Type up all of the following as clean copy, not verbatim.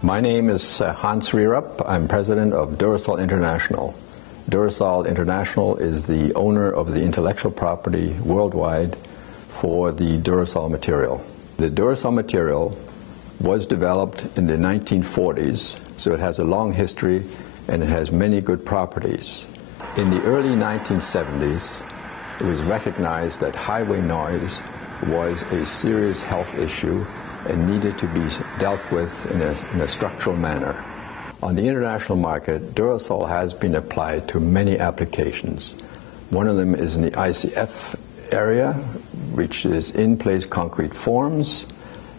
My name is Hans Rerup. I'm president of Durisol International. Durisol International is the owner of the intellectual property worldwide for the Durisol material. The Durisol material was developed in the 1940s, so it has a long history and it has many good properties. In the early 1970s, it was recognized that highway noise was a serious health issue and needed to be dealt with in a structural manner. On the international market, Durisol has been applied to many applications. One of them is in the ICF area, which is in-place concrete forms,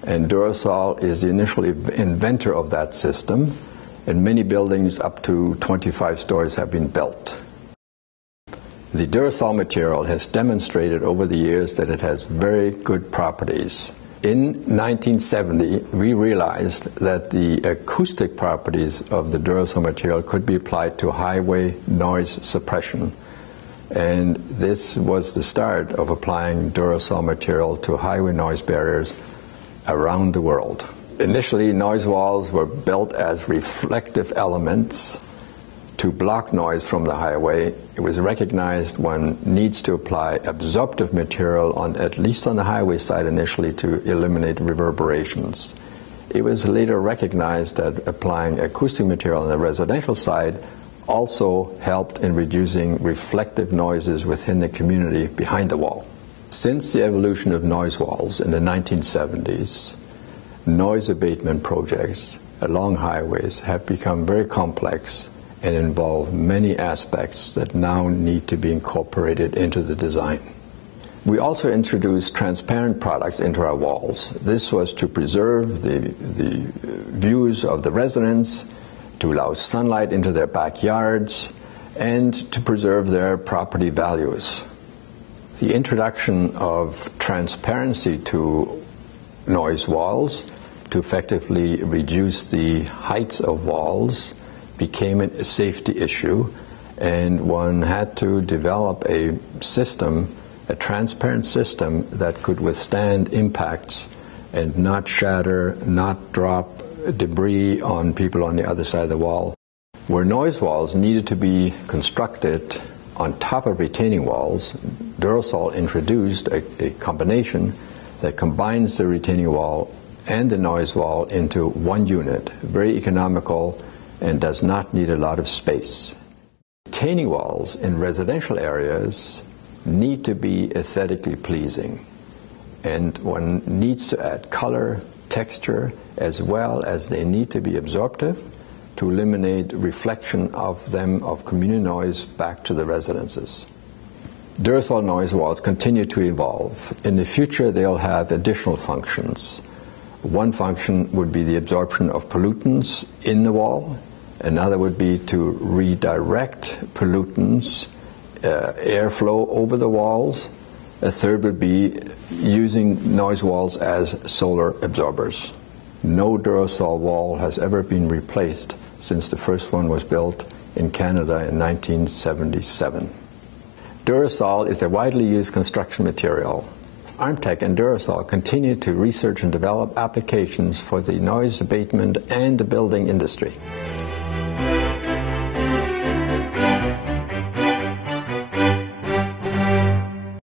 and Durisol is the initial inventor of that system, and many buildings up to 25 stories have been built. The Durisol material has demonstrated over the years that it has very good properties. In 1970, we realized that the acoustic properties of the Durisol material could be applied to highway noise suppression. And this was the start of applying Durisol material to highway noise barriers around the world. Initially, noise walls were built as reflective elements to block noise from the highway. It was recognized one needs to apply absorptive material at least on the highway side initially to eliminate reverberations. It was later recognized that applying acoustic material on the residential side also helped in reducing reflective noises within the community behind the wall. Since the evolution of noise walls in the 1970s, noise abatement projects along highways have become very complex and involve many aspects that now need to be incorporated into the design. We also introduced transparent products into our walls. This was to preserve the views of the residents, to allow sunlight into their backyards, and to preserve their property values. The introduction of transparency to noise walls to effectively reduce the heights of walls became a safety issue, and one had to develop a system, a transparent system that could withstand impacts and not shatter, not drop debris on people on the other side of the wall. Where noise walls needed to be constructed on top of retaining walls, Durisol introduced a combination that combines the retaining wall and the noise wall into one unit, very economical, and does not need a lot of space. Retaining walls in residential areas need to be aesthetically pleasing, and one needs to add color, texture, as well as they need to be absorptive to eliminate reflection of them of community noise back to the residences. Durisol noise walls continue to evolve. In the future, they'll have additional functions. One function would be the absorption of pollutants in the wall. Another would be to redirect pollutants, airflow over the walls. A third would be using noise walls as solar absorbers. No Durisol wall has ever been replaced since the first one was built in Canada in 1977. Durisol is a widely used construction material. Armtec and Durisol continue to research and develop applications for the noise abatement and the building industry.